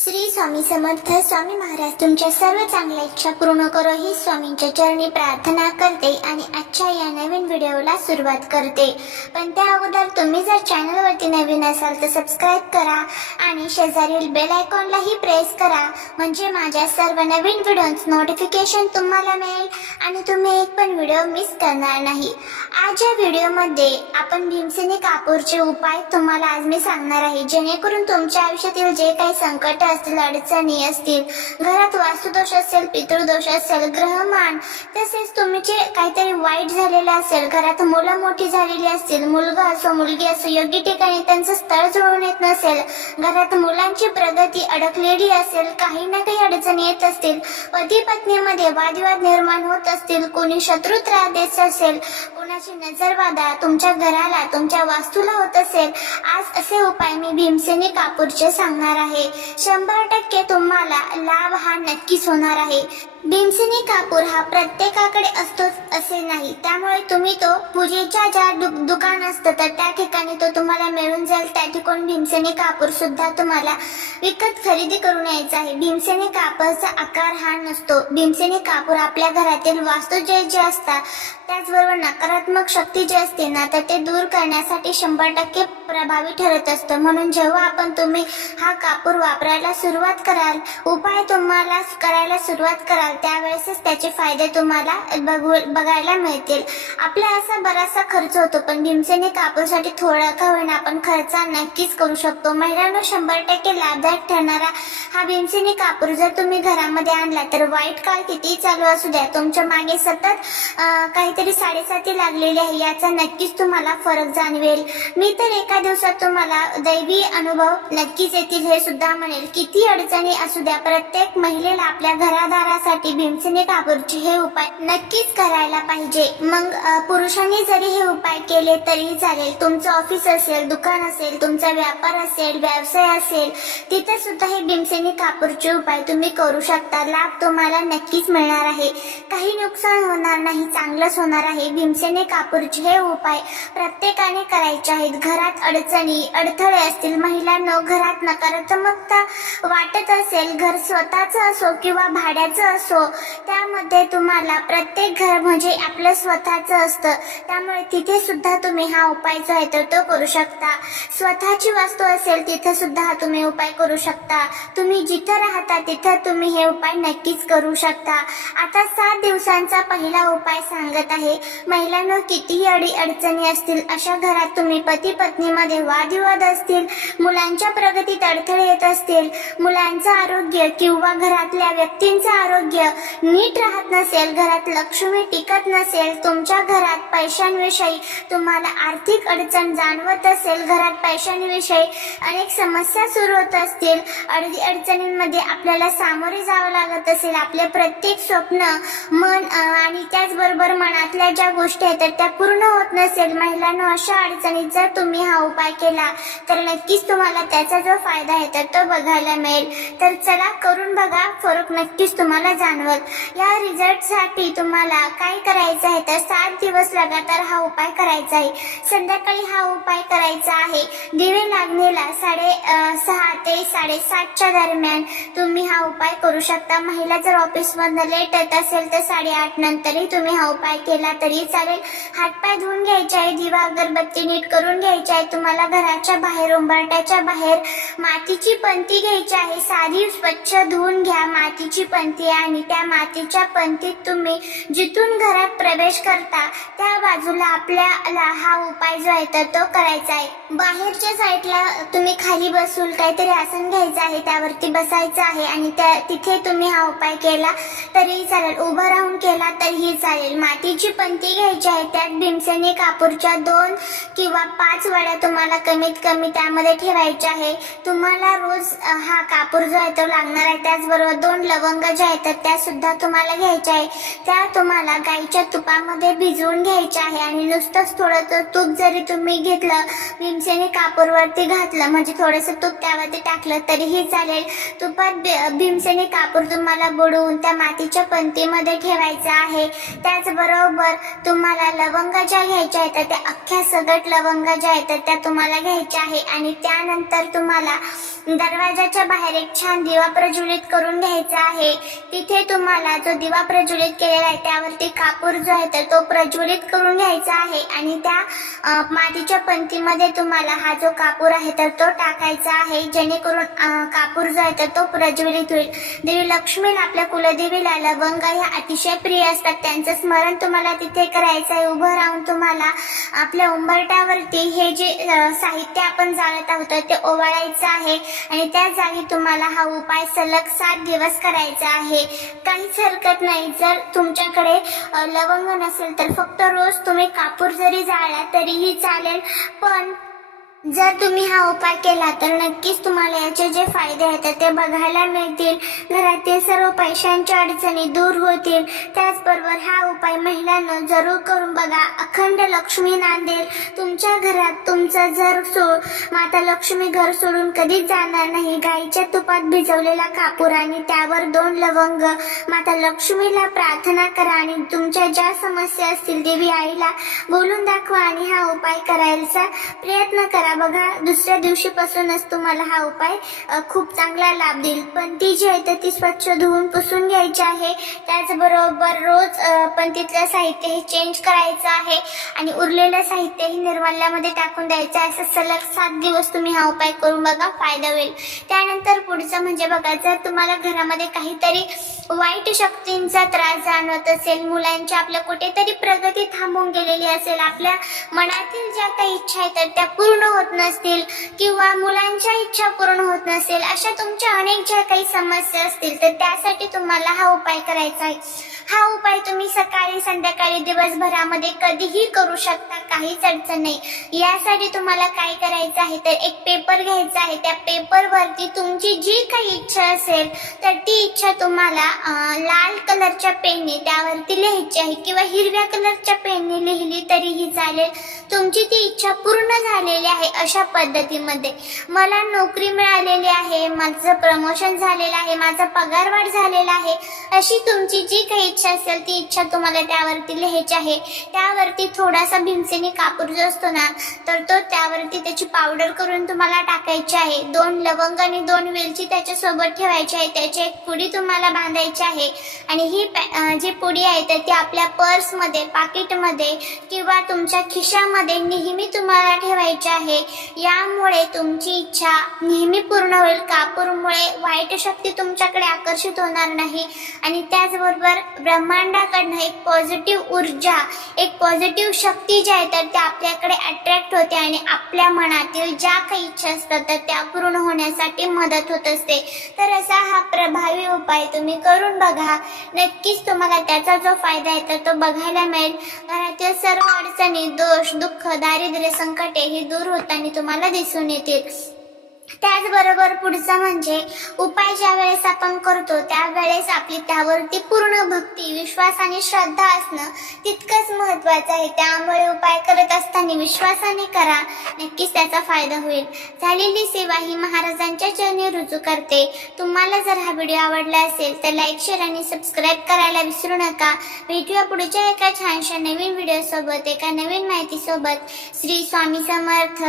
श्री स्वामी समर्थ स्वामी महाराज तुमच्या सर्व चांगल्या इच्छा पूर्ण करो ही स्वामींच्या चरणी प्रार्थना करते आणि आजच्या या नवीन व्हिडिओला सुरुवात करते। पण त्या अगोदर तुम्ही जर चॅनलवरती नवीन असाल तर सबस्क्राइब करा आणि शेजारील बेल आयकॉनलाही प्रेस करा, म्हणजे माझ्या सर्व नवीन व्हिडिओज नोटिफिकेशन तुम्हाला मिळेल आणि तुम्ही एक पण व्हिडिओ मिस करणार नाही। आज या व्हिडिओमध्ये आपण भीमसेनी कापूरचे उपाय तुम्हाला आज मी सांगणार आहे, जेणेकरून तुमच्या आयुष्यातील जे काही संकट असतील, अडचणी असतील, घरात वास्तुदोष असेल, पितृदोष असेल, ग्रहमान, तसेच तुमचे काहीतरी वाईट झालेलं असेल, घरात मुलं मोठी झालेली असतील, मुलगा असो मुलगी असो योग्य ठिकाणी त्यांचं स्थळ जुळून येत नसेल, घरात मुलांची प्रगती अडकलेली असेल, काही ना काही अडचणी येत असतील, पती पत्नीमध्ये वादविवाद निर्माण होत असतील, कोणी शत्रू त्रास देत असेल, कोणाची नजरबाधा तुमच्या घराला तुमच्या वास्तूला होत असेल, आज असे उपाय मी भीमसेनी कापूरचे सांगणार आहे। 100% तुम्हाला लाभ हा नक्कीच होणार आहे। भीमसेनी कापूर हा प्रत्येकाकडे असतोच असे नाही, त्यामुळे तुम्ही तो पूजेच्या ज्या दुकान असतं तर त्या ठिकाणी तो तुम्हाला मिळून जाईल। त्या ठिकाणी भीमसेनी कापूर सुद्धा तुम्हाला विकत खरेदी करून यायचा आहे। भीमसेनी कापूरचा आकार हा नसतो। भीमसेनी कापूर आपल्या घरातील वास्तू जे असतात, त्याचबरोबर नकारात्मक शक्ती जी असते ना, तर ते दूर करण्यासाठी 100% प्रभावी ठरत असतं। म्हणून जेव्हा तुम्ही हा कापूर वापरायला सुरुवात कराल, उपाय तुम्हाला करायला सुरुवात कराल, त्यावेळेसच त्याचे फायदे तुम्हाला बघायला मिळतील। आपला असा बराचसा खर्च होतो, पण भीमसेनी कापूरसाठी थोडा का होईना आपण खर्च नक्कीच करू शकतो। महिलांना 100% लाभदायक ठरणारा हा भीमसेनी कापूर जर तुम्ही घरामध्ये आणला तर वाईट काळ कितीही चालू असू द्या, तुमच्या मागे सतत काहीतरी साडेसाती लागलेली आहे, याचा नक्कीच तुम्हाला फरक जाणवेल। मी तर एका दिवसात तुम्हाला दैवी अनुभव नक्कीच येतील हे सुद्धा म्हणेल। किती अडचणी असू द्या, प्रत्येक महिलेला आपल्या घरादारासाठी भीमसेनी कापूरचे हे उपाय नक्कीच करायला पाहिजे। मग पुरुषांनी जरी हे उपाय केले तरी चालेल। तुमचं ऑफिस असेल, दुकान असेल, तुमचा व्यापार असेल, व्यवसाय असेल, तिथे सुद्धा हे भीमसेनी कापूरचे उपाय तुम्ही करू शकता। लाभ तुम्हाला नक्कीच मिळणार आहे, काही नुकसान होणार नाही, चांगलंच होणार आहे। भीमसेनी कापूरचे हे उपाय प्रत्येकाने करायचे आहेत। घरात अडचणी अडथळे असतील, महिलांना घरात नकारात्मकता वाटत असेल, घर स्वतःचं असो किंवा भाड्याचं असो, त्यामध्ये तुम्हाला प्रत्येक घर म्हणजे आपलं स्वतःचं असतं, त्यामुळे तिथे सुद्धा तुम्ही हा उपाय जो आहे तो करू शकता। स्वतःची वास्तू असेल तिथे सुद्धा तुम्ही उपाय करू शकता। तुम्ही जिथं राहता तिथं तुम्ही हे उपाय नक्कीच करू शकता। आता 7 दिवसांचा पहिला उपाय सांगत आहे। महिलांना कितीही अडचणी असतील, अशा घरात तुम्ही पती पत्नीमध्ये वादविवाद असतील, मुलांच्या प्रगतीत अडथळे येत असतील, मुलांचं आरोग्य किंवा घरातल्या व्यक्तींचं आरोग्य नीट राहत नसेल, घरात लक्ष्मी टिकत नसेल, तुमच्या घरात पैशांविषयी तुम्हाला आर्थिक अडचण जाणवत असेल, घरात पैशांविषयी अनेक समस्या सुरू होत असतील, अडचणींमध्ये आपल्याला सामोरे जावं लागत असेल, आपले प्रत्येक स्वप्न मन आणि त्याचबरोबर मनातल्या ज्या गोष्टी आहेत त्या पूर्ण होत नसेल, महिलांना अशा अडचणीत जर तुम्ही हा उपाय केला तर नक्कीच तुम्हाला त्याचा जो फायदा आहे तर तो बघायला मिळेल। तर चला करून बघा, फरक नक्कीच तुम्हाला जाणवेल। या रिझल्टसाठी तुम्हाला काय करायचं आहे तर 7 दिवस लगातार हा उपाय करायचा आहे। संध्याकाळी हा उपाय करायचा आहे। दिवे लागणीला 6:30 ते 7:30च्या दरम्यान तुम्ही हा उपाय करू शकता। महिला जर ऑफिसमधून लेट येत असेल तर 8:30 नंतरही तुम्ही हा उपाय केला तरी चालेल। हातपाय धुवून घ्यायचे आहे, दिवा अगरबत्ती नीट करून घ्यायची आहे। तुम्हाला घराच्या बाहेर उंबरठ्याच्या बाहेर मातीची पंती घ्यायची आहे, साधी स्वच्छ धुवून घ्या मातीची पंती, आणि त्या मातीच्या पंतीत तुम्ही जिथून घरात प्रवेश करता त्या बाजूला आपल्याला हा उपाय जो आहे तर तो करायचा आहे। बाहेरच्या साईडला तुम्ही खाली बसून काहीतरी आसन घ्यायचं आहे, त्यावरती बसायचं आहे आणि तिथे तुम्ही हा उपाय केला तरीही चालेल, उभं राहून केला तरीही चालेल। मातीची पंती घ्यायची आहे, त्यात भीमसेनी कापूरच्या 2 किंवा 5 वड्या तुम्हाला कमीत कमी त्यामध्ये ठेवायच्या आहे। तुम्हाला रोज हा कापूर जो आहे तो लागणार आहे। त्याचबरोबर 2 लवंग ज्या आहेत त्या सुद्धा तुम्हाला घ्यायच्या आहे, त्या तुम्हाला गाईच्या तुपामध्ये भिजवून घ्यायच्या आहे आणि नुसतंच थोडं तूप जरी तुम्ही घेतलं, भीमसेनी कापूरवरती घातलं, म्हणजे थोडंसं तूप त्यावरती टाकलं तरीही चालेल। तुपात भीमसेनी कापूर तुम्हाला बुडवून त्या मातीच्या पंतीमध्ये ठेवायचं आहे। त्याचबरोबर त्याचबरोबर तुम्हाला लवंगा ज्या घ्यायच्या आहेत त्या अख्ख्या सगट लवंगा ज्या आहेत त्या तुम्हाला घ्यायच्या आहे. आणि त्यानंतर तुम्हाला दरवाजाच्या बाहेर एक छान दिवा प्रज्वलित करून घ्यायचा आहे. तिथे तुम्हाला जो दिवा प्रज्वलित केलेला आहे त्यावरती कापूर जो आहे तर तो प्रज्वलित करून घ्यायचा आहे. आणि त्या मातीच्या पंतीमध्ये तुम्हाला हा जो कापूर आहे तर तो टाकायचा आहे, जेणेकरून कापूर जो आहे तर तो प्रज्वलित होईल. देवी लक्ष्मीला, आपल्या कुलदेवीला लवंगा ह्या अतिशय प्रिय असतात. त्यांचं स्मरण तुम्हाला तिथे करायचं आहे. उभं राहून तुम्हाला आपल्या उंबरट्यावरती हे जे साहित्य आपण जाळत आहोत ते ओवाळायचं आहे. आणि त्या जागी तुम्हाला हा उपाय सलग 7 दिवस करायचा आहे. काहीच हरकत नाही जर तुमच्याकडे लवंग नसेल तर फक्त रोज तुम्ही कापूर जरी जाळला तरीही चालेल. पण जर तुम्ही हा उपाय केला तर नक्कीच तुम्हाला याचे जे फायदे आहेत ते बघायला मिळतील. घरातील सर्व पैशांच्या अडचणी दूर होतील. त्याचबरोबर हा उपाय महिलांना जरूर करून बघा. अखंड लक्ष्मी नांदेल तुमच्या घरात. तुमचं माता लक्ष्मी घर सोडून कधीच जाणार नाही. गाईच्या तुपात भिजवलेला कापूर आणि त्यावर 2 लवंग माता लक्ष्मीला प्रार्थना करा आणि तुमच्या ज्या समस्या असतील देवी आईला बोलून दाखवा आणि हा उपाय करायचा प्रयत्न करा. बघा, दुसऱ्या दिवशीपासूनच तुम्हाला हा उपाय खूप चांगला लाभ देईल. पण ती जी आहे ती स्वच्छ धुवून पुसून घ्यायची आहे. त्याचबरोबर रोज पण तिथलं साहित्य हे चेंज करायचं आहे आणि उरलेलं साहित्य ही निर्माल्यामध्ये टाकून द्यायचं आहे. असं सलग 7 दिवस तुम्ही हा उपाय करून बघा, फायदा होईल. त्यानंतर पुढचं म्हणजे बघा, जर तुम्हाला घरामध्ये काहीतरी वाईट शक्तींचा त्रास जाणवत असेल, मुलांची आपल्या कुठेतरी प्रगती थांबून गेलेली असेल, आपल्या मनातील ज्या काही इच्छा आहेत त्या पूर्ण होत नसतील किंवा मुलांच्या इच्छा पूर्ण होत नसेल, अशा तुमच्या अनेक ज्या काही समस्या असतील तर त्यासाठी तुम्हाला हा उपाय करायचा आहे. हा उपाय तुम्ही सकाळी, संध्याकाळी, दिवसभरामध्ये कधीही करू शकता, काहीच अडचण नाही. यासाठी तुम्हाला काय करायचं आहे तर एक पेपर घ्यायचा आहे. त्या पेपरवरती तुमची जी काही इच्छा असेल तर ती इच्छा तुम्हाला लाल कलरच्या पेनने त्यावरती लिहायची आहे किंवा हिरव्या कलरच्या पेनने लिहिली तरीही चालेल. तुमची ती इच्छा पूर्ण झालेली आहे अशा पद्धतीमध्ये. मला नोकरी मिळालेली आहे, माझं प्रमोशन झालेलं आहे, माझा पगारवाढ झालेला आहे, अशी तुमची जी काही इच्छा असेल ती इच्छा तुम्हाला त्यावरती लिहायची आहे. त्यावरती थोडासा भीमसेनी कापूर जो असतो ना तर तो त्यावरती त्याची पावडर करून तुम्हाला टाकायची आहे. 2 लवंग आणि 2 वेलची त्याच्यासोबत ठेवायची आहे. त्याची एक पुडी तुम्हाला बांधायची आहे आणि ही जी पुडी आहे तर ती आपल्या पर्समध्ये, पाकिटमध्ये किंवा तुमच्या खिशामध्ये नेहमी तुम्हाला ठेवायची आहे. यामुळे तुमची इच्छा नेहमी पूर्ण होईल. कापूरमुळे वाईट शक्ती तुमच्याकडे आकर्षित होणार नाही आणि त्याचबरोबर ब्रह्मांडाकडनं एक पॉझिटिव्ह ऊर्जा, एक पॉझिटिव्ह शक्ती जी आहे तर त्या आपल्याकडे अट्रॅक्ट होते आणि आपल्या मनातील ज्या काही इच्छा असतात तर त्या पूर्ण होण्यासाठी मदत होत असते. तर असा हा प्रभावी उपाय तुम्ही करून बघा. नक्कीच तुम्हाला त्याचा जो फायदा आहे तर तो बघायला मिळेल. घरातील सर्व अडचणी, दोष, दुःख, दारिद्र्य, संकटे ही दूर होताना तुम्हाला दिसून येतील. त्याचबरोबर पुढचा म्हणजे उपाय ज्या वेळेस आपण करतो त्यावेळेस आपली त्यावरती पूर्ण भक्ती, विश्वास आणि श्रद्धा असणं तितकंच महत्वाचं आहे. त्यामुळे उपाय करत असताना विश्वासाने करा, नक्कीच त्याचा फायदा होईल. झालेली सेवा ही महाराजांच्या चरणी रुजू करते. तुम्हाला जर हा व्हिडिओ आवडला असेल तर लाईक, शेअर आणि सबस्क्राईब करायला विसरू नका. भेटूया पुढच्या एका छानशा नवीन व्हिडिओ सोबत, एका नवीन माहिती सोबत. श्री स्वामी समर्थ.